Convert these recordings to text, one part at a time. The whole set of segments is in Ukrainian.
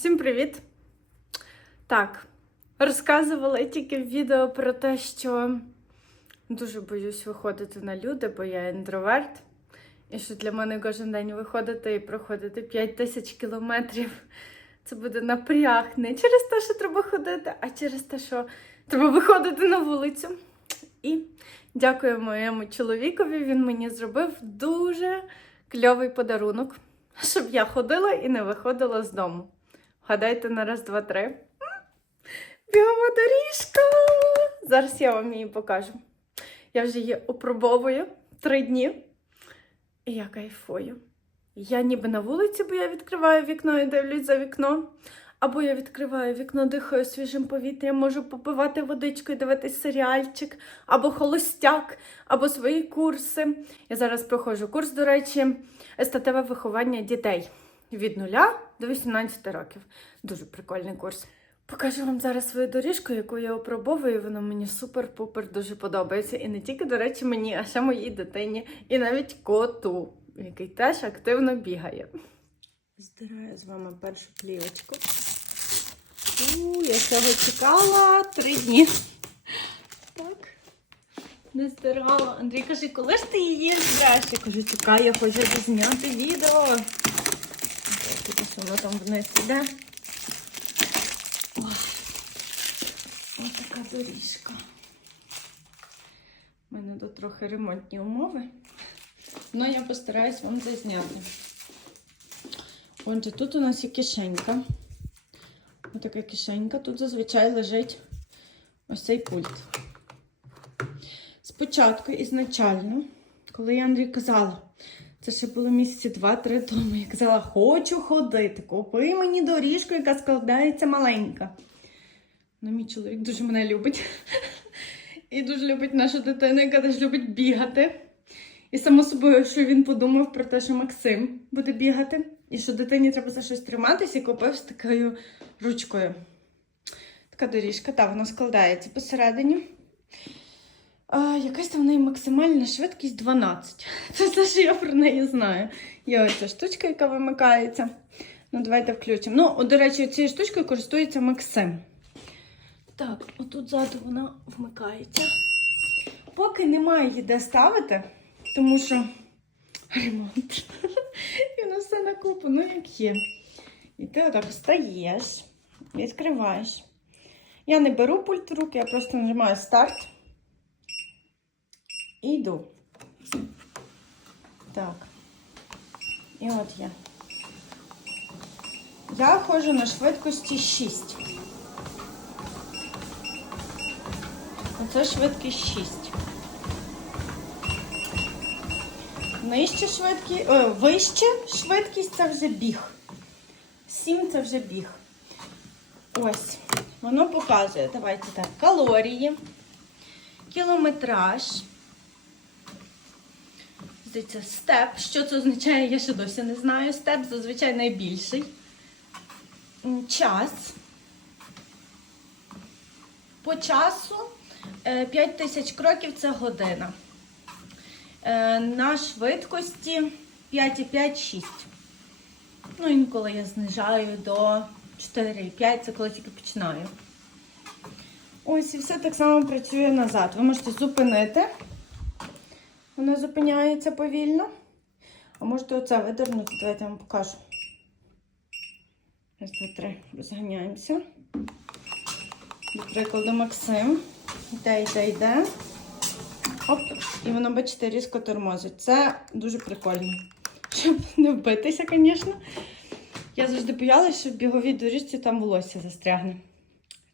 Всім привіт! Так, розказувала тільки в відео про те, що дуже боюсь виходити на люди, бо я інтроверт. І що для мене кожен день виходити і проходити 5 тисяч кілометрів. Це буде напряг не через те, що треба ходити, а через те, що треба виходити на вулицю. І дякую моєму чоловікові. Він мені зробив дуже кльовий подарунок, щоб я ходила і не виходила з дому. Гадайте на раз, два, три. Бігова доріжка! Зараз я вам її покажу. Я вже її опробовую три дні. І я кайфую. Я ніби на вулиці, бо я відкриваю вікно і дивлюсь за вікно. Або я відкриваю вікно, дихаю свіжим повітрям, можу попивати водичку і дивитись серіальчик, або холостяк, або свої курси. Я зараз проходжу курс, до речі, естативе виховання дітей від 0 до 18 років. Дуже прикольний курс. Покажу вам зараз свою доріжку, яку я опробовую. Вона мені супер-пупер дуже подобається. І не тільки, до речі, мені, а ще моїй дитині, і навіть коту, який теж активно бігає. Здираю з вами першу плівочку. У, я цього чекала три дні. Так. Не здирала. Андрій каже, коли ж ти її збереш? Я кажу, чекай, я хочу зняти відео. Ось воно там вниз іде. Ось така доріжка. У мене тут трохи ремонтні умови. Ну, я постараюсь вам це зняти. Отже, тут у нас є кишенька. Ось така кишенька. Тут зазвичай лежить ось цей пульт. Спочатку, ізначально, коли я Андрій казала, це ще було місяці два-три тому, я казала, хочу ходити, купи мені доріжку, яка складається маленька. Ну, мій чоловік дуже мене любить. І дуже любить нашу дитину, яка теж любить бігати. І само собою, що він подумав про те, що Максим буде бігати, і що дитині треба за щось триматися, і купив з такою ручкою. Така доріжка, так, вона складається посередині. А, якась там в неї максимальна швидкість 12. Це все, що я про неї знаю. Є оця штучка, яка вимикається. Ну, давайте включимо. Ну, от, до речі, цією штучкою користується Максим. Так, отут ззаду вона вмикається. Поки немає її де ставити, тому що ремонт. І воно все на купу, ну як є. І ти отак встаєш, відкриваєш. Я не беру пульт в руки, я просто нажимаю старт. І йду. Так. І от я. Я ходжу на швидкості 6. Оце швидкість 6. Нижче швидкість, о, вище швидкість це вже біг. 7 це вже біг. Ось. Воно показує, давайте так, калорії, кілометраж. Здається, степ. Що це означає, я ще досі не знаю. Степ зазвичай найбільший. Час. По часу 5 тисяч кроків це година. Е, На швидкості 5,5-6. Ну, інколи я знижаю до 4,5, це коли тільки починаю. Ось і все так само працює назад. Ви можете зупинити. Воно зупиняється повільно. А можете оце видернути, давайте я вам покажу. Раз, два, три. Розганяємося. До прикладу, Максим. Йде, йде, йде. Оп, і воно, бачите, різко тормозить. Це дуже прикольно. Щоб не вбитися, звісно. Я завжди боялася, що в біговій доріжці там волосся застрягне.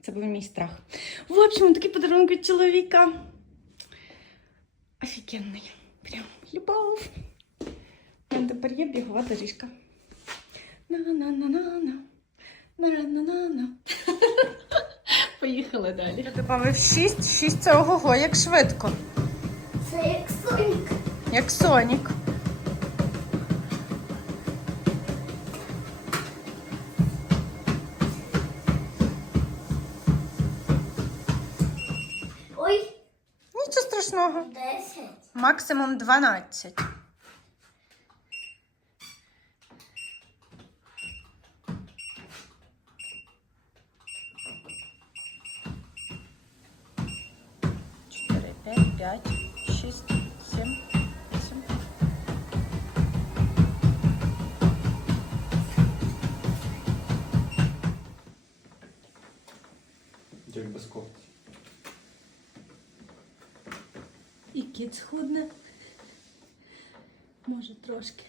Це був мій страх. В общем, такий подарунок від чоловіка. Офігенний. Прям любов. У мене тепер є бігова доріжка. На-на-на-на-на. На-на-на-на. Поїхали далі. Я добавив 6. 6 це ого-го, як швидко. Це як сонік. Як Сонік. Ой, смачного. Десять. Максимум 12. Чотири, п'ять, п'ять, шість, сім, вісім. Дякую, без кофти. Кіт схудне. Може трошки.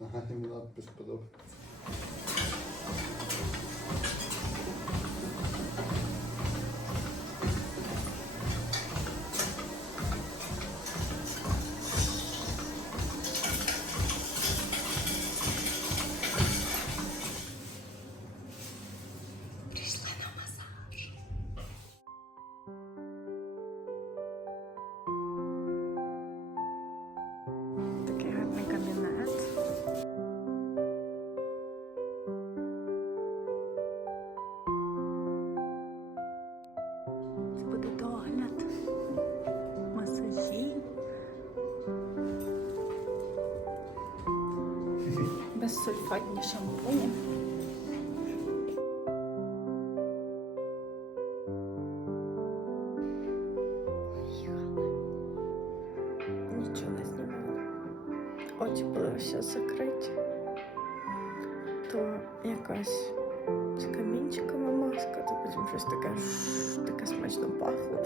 Ага, йому надпис подобається. Догляд, масажі. Безсульфатні шампуні. Маска, щось таке, таке смачно пахло.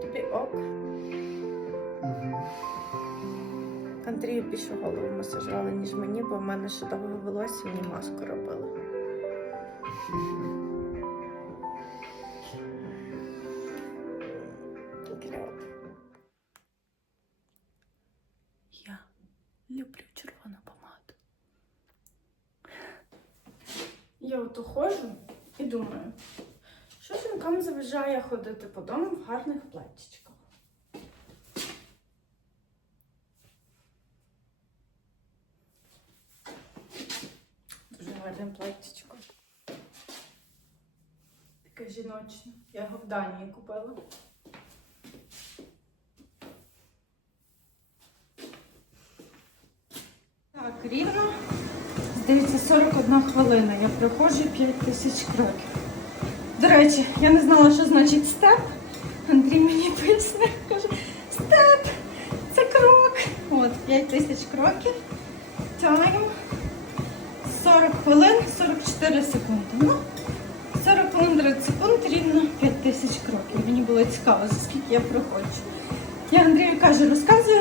Тобі ок. Андрію більше голову масажували, ніж мені, бо в мене ще довге волосся, мені маску робили. Я люблю червону помаду. Я от ходжу і думаю, що жінкам заважає ходити по дому в гарних платтячках. Дуже гарне платтячко. Таке жіночне. Я його в Данії купила. Так, рівно. Здається, 41 хвилина. Я проходжу 5 тисяч кроків. До речі, я не знала, що значить степ. Андрій мені пояснив, каже, степ це крок. От, 5 тисяч кроків. Тайм. 40 хвилин, 44 секунди. Ну, 40 хвилин 30 секунд, рівно 5 тисяч кроків. Мені було цікаво, за скільки я проходжу. Я Андрію кажу, розказую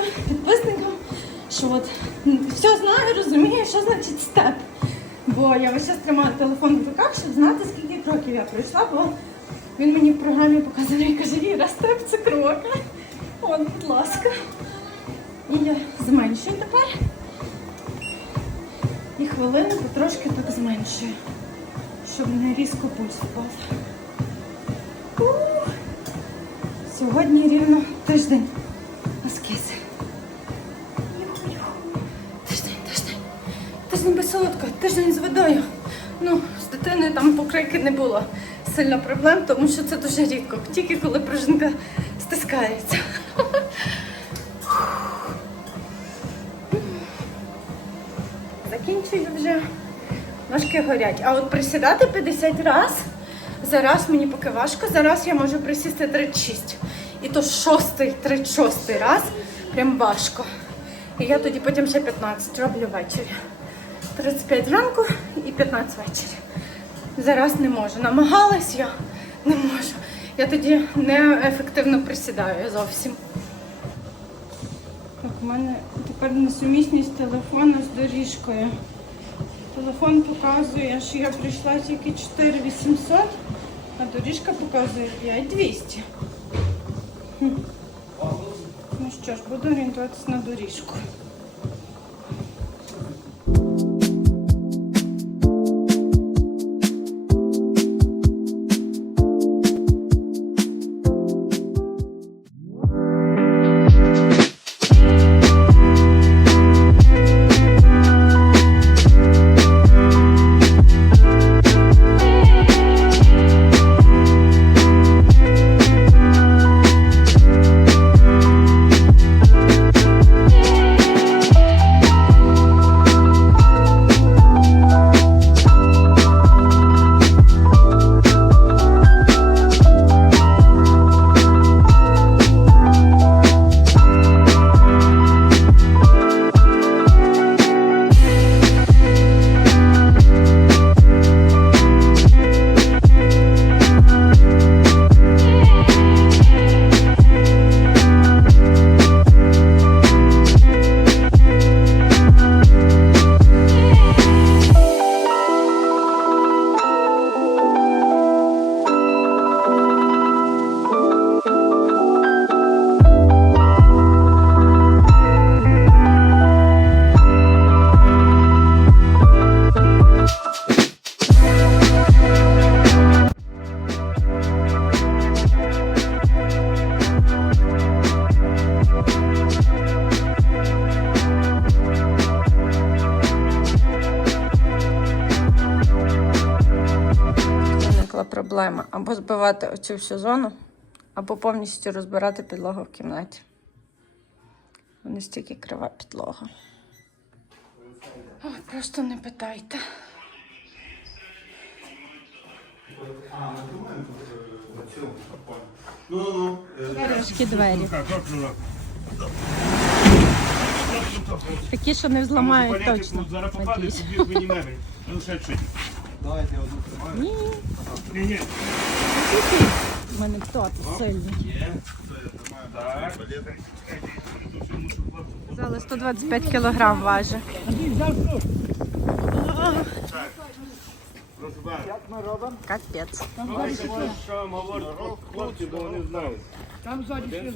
що от все знаю, розумію, що значить степ. Бо я весь тримаю телефон в руках, щоб знати, скільки кроків я пройшла, бо він мені в програмі показує і каже, Віра, степ це кроки. От, будь ласка. І я зменшую тепер. І хвилину потрошки так зменшую, щоб не різко пульс впав. Сьогодні рівно тиждень Тиждень без солодкого, тиждень з водою. Ну, з дитиною там покрики не було сильно проблем, тому що це дуже рідко. Тільки коли пружинка стискається. Закінчую вже. Ножки горять. А от присідати 50 раз зараз мені поки важко. Зараз я можу присісти 36. І то шостий, 36 раз прям важко. І я тоді потім ще 15 роблю ввечері. 35 зранку і 15 ввечері. Зараз не можу. Намагалась я, не можу. Я тоді не ефективно присідаю зовсім. Так, у мене тепер несумісність телефону з доріжкою. Телефон показує, що я прийшла тільки 4800, а доріжка показує 5200. Хм. Ну що ж, буду орієнтуватися на доріжку. Проблеми: або збивати оцю всю зону, або повністю розбирати підлогу в кімнаті. Вони стільки крива підлога. Ой, просто не питайте. Ну, ну, Трошки двері. Такі, що не взламають точно. Зараз попаде, Давайте я одну тримаю. Ні, Ні, ні. в мене тот сильний. Так. Казали, 125 кілограм важить. Як ми робимо? Капець. Що говорять хлопці, бо вони знали. Там ззаді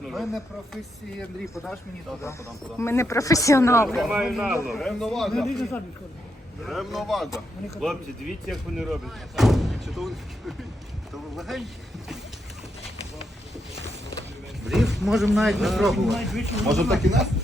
ми, не професії, Андрій, подаш мені туди? Ми не професіонали. Не Ревновага. Хлопці, дивіться, як вони роблять. Чи то, то легенько? Брів можемо навіть не пробувати. Можемо так і нести?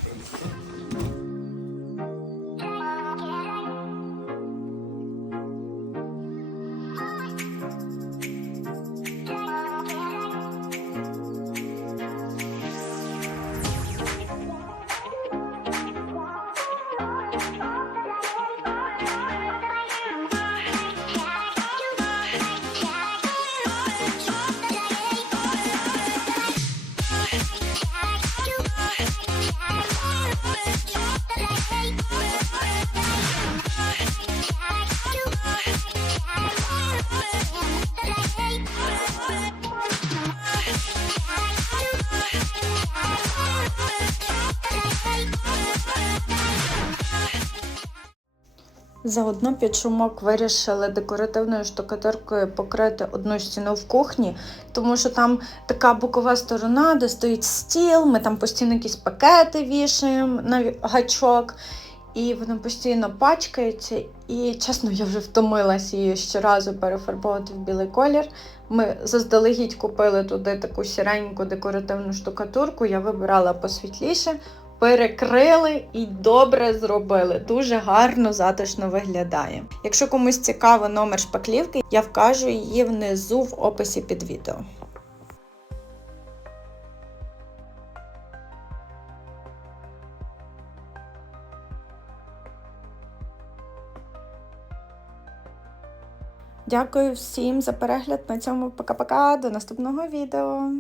Заодно під шумок вирішили декоративною штукатуркою покрити одну стіну в кухні, тому що там така бокова сторона, де стоїть стіл, ми там постійно якісь пакети вішаємо на гачок, і воно постійно пачкається. І чесно, я вже втомилася її щоразу перефарбовувати в білий колір. Ми заздалегідь купили туди таку сіреньку декоративну штукатурку, я вибирала посвітліше перекрили і добре зробили. Дуже гарно, затишно виглядає. Якщо комусь цікаво номер шпаклівки, я вкажу її внизу в описі під відео. Дякую всім за перегляд. На цьому пока-пока. До наступного відео.